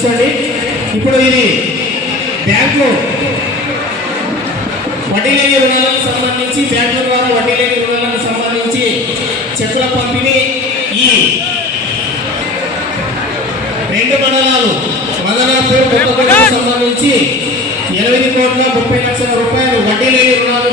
ఇది బ్యాంకులో వడ్డీ లేని రుణాలకు సంబంధించి బ్యాంకుల ద్వారా వడ్డీ లేని రుణాలకు సంబంధించి చెక్కుల పంపిణీ ఈ రెండు మండలాలు మదనాపూర్ సంబంధించి ఎనిమిది కోట్ల ముప్పై లక్షల రూపాయలు వడ్డీ లేని రుణాలు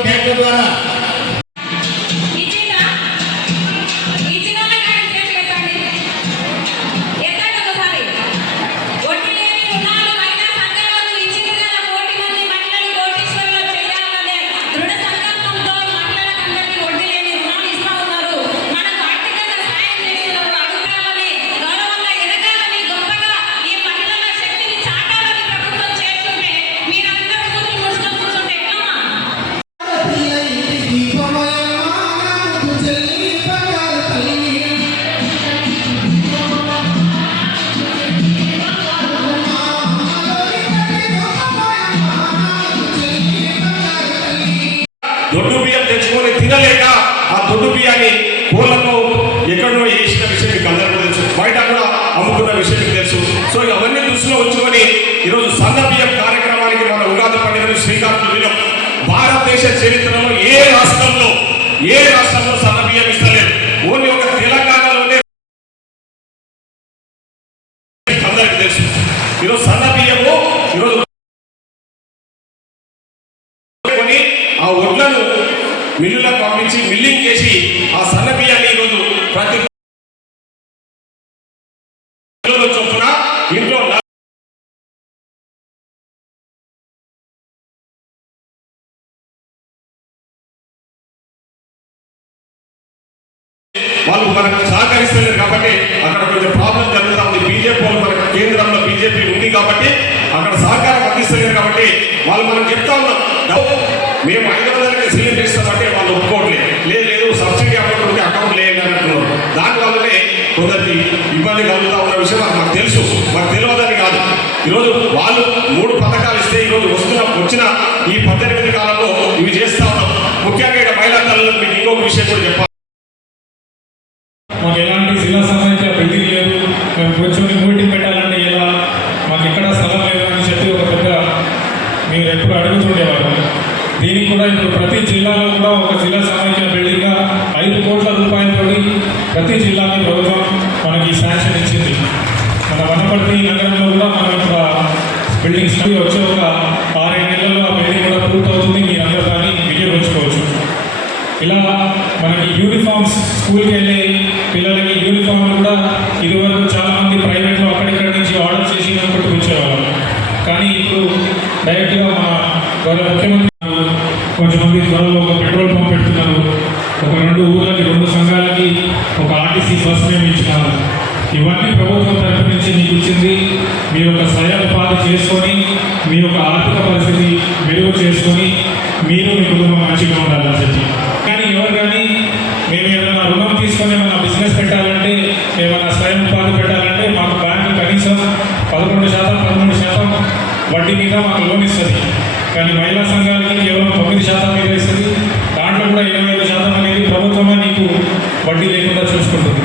దొడ్డు బియ్యం తెచ్చుకొని తినలేక ఆ దొడ్డు బియ్యాన్ని కోళ్ళతో ఎక్కడో వేసిన విషయం మీకు అందరికీ తెలుసు. బయట కూడా అమ్ముకున్న విషయం మీకు తెలుసు. సో అవన్నీ దృష్టిలో ఉంచుకొని ఈరోజు సన్న బియ్యం కార్యక్రమానికి మన ఉగాది పండుగను శ్రీకాకుళం వినం భారతదేశ చరిత్రలో ఏ రాష్ట్రంలో ఏ రాష్ట్రంలో సన్న బియ్యం ఇస్తలేదు ఓన్లీ ఒక తెలంగాణలోనే. అందరికీ తెలుసు. ఈరోజు సన్న మిల్లులకు పంపించి మిల్లింగ్ చేసి ఆ సన్న బియ్యాన్ని ఈరోజు ప్రతి చొప్పున ఇంట్లో వాళ్ళు మనకు సహకరిస్తున్నారు కాబట్టి అక్కడ కొంచెం ప్రాబ్లం జరుగుతుంది. బీజేపీ వాళ్ళు మనకు కేంద్రంలో బీజేపీ ఉంది కాబట్టి అక్కడ సహకారం అందిస్తలేరు కాబట్టి వాళ్ళు మనం చెప్తా ఉన్నాం. మేము ఐదు వందలకి సిలిండర్ ఇస్తామంటే వాళ్ళు ఒప్పుకోవట్లేదు. లేదు లేదు సబ్సిడీ అమౌంట్ ఉంటే అకౌంట్ లేదు అని అంటున్నారు దానివల్లనే కొందరికి ఇబ్బంది కలుగుతా ఉన్న విషయం మాకు తెలుసు. మాకు తెలియదని కాదు. ఈరోజు వాళ్ళు మూడు పథకాలు ఇస్తే ఈరోజు వస్తున్న వచ్చిన ఈ పద్దెనిమిది కాలంలో ఇవి చేస్తా ఉన్నాం. ముఖ్యంగా ఇక్కడ మహిళా తల్లులకు మీకు ఇంకొక విషయం కూడా చెప్పాలి మాకు ఎలాంటి జిల్లా సమైక్య బిల్డింగ్ లేదు మేము కూర్చొని మీటింగ్ పెట్టాలంటే ఎలా మాకు ఎక్కడ స్థలం లేదు అని చెప్పి ఒక పెద్ద మీరు ఎప్పుడు అడుగుతుండేవారు కూడా ఇప్పుడు ప్రతి జిల్లాలో కూడా ఒక జిల్లా సమైక్య బిల్డింగ్ ఐదు కోట్ల రూపాయలతోటి ప్రతి జిల్లాకి ప్రభుత్వం మనకి శాంక్షన్ ఇచ్చింది. మన వనపర్తి నగరంలో కూడా మనం ఒక బిల్డింగ్ వచ్చే ఒక ఆరేడు నెలల్లో ఆ బిల్డింగ్ కూడా పూర్తవుతుంది. మీరు అందరూ దాన్ని వినియోగించుకోవచ్చు ఇలా మనకి యూనిఫామ్స్ స్కూల్కి వెళ్ళే పిల్లలకి యూనిఫామ్లు కూడా ఇదివరకు చాలామంది ప్రైవేట్లో అక్కడిక్కడి నుంచి ఆర్డర్ చేసి మనకు కానీ ఇప్పుడు డైరెక్ట్గా మన గౌరవ ముఖ్యమంత్రి కొంతమంది త్వరలో ఒక పెట్రోల్ పంప్ పెడుతున్నారు. ఒక రెండు ఊళ్ళకి రెండు సంఘాలకి ఒక ఆర్టీసీ బస్ మేము ఇచ్చినాము ఇవన్నీ ప్రభుత్వం తరఫు నుంచి మీకు ఇచ్చింది. మీ యొక్క స్వయం చేసుకొని మీ యొక్క ఆర్థిక పరిస్థితి మెరుగు చేసుకొని మీరు మీ కుటుంబం మంచిగా ఉండాలని చెప్పి కానీ ఎవరు కానీ మేము ఏమైనా రుణం తీసుకొని ఏమైనా బిజినెస్ పెట్టాలంటే ఏమైనా స్వయం ఉపాధి పెట్టాలంటే మాకు బ్యాంకు కనీసం పదకొండు శాతం పదమూడు శాతం వడ్డీ మీద మాకు లోన్ ఇస్తుంది. కానీ మహిళా సంఘాలకి కేవలం తొమ్మిది శాతం మీద ఇస్తుంది దాంట్లో కూడా ఇరవై ఐదు శాతం అనేది ప్రభుత్వమే నీకు వడ్డీ లేకుండా చూసుకుంటుంది.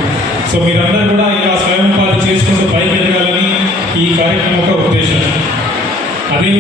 సో మీరందరూ కూడా ఇలా స్వయం పాలు చేసుకుంటూ పైకి ఎదగాలని ఈ కార్యక్రమం ఒక ఉద్దేశం. అదే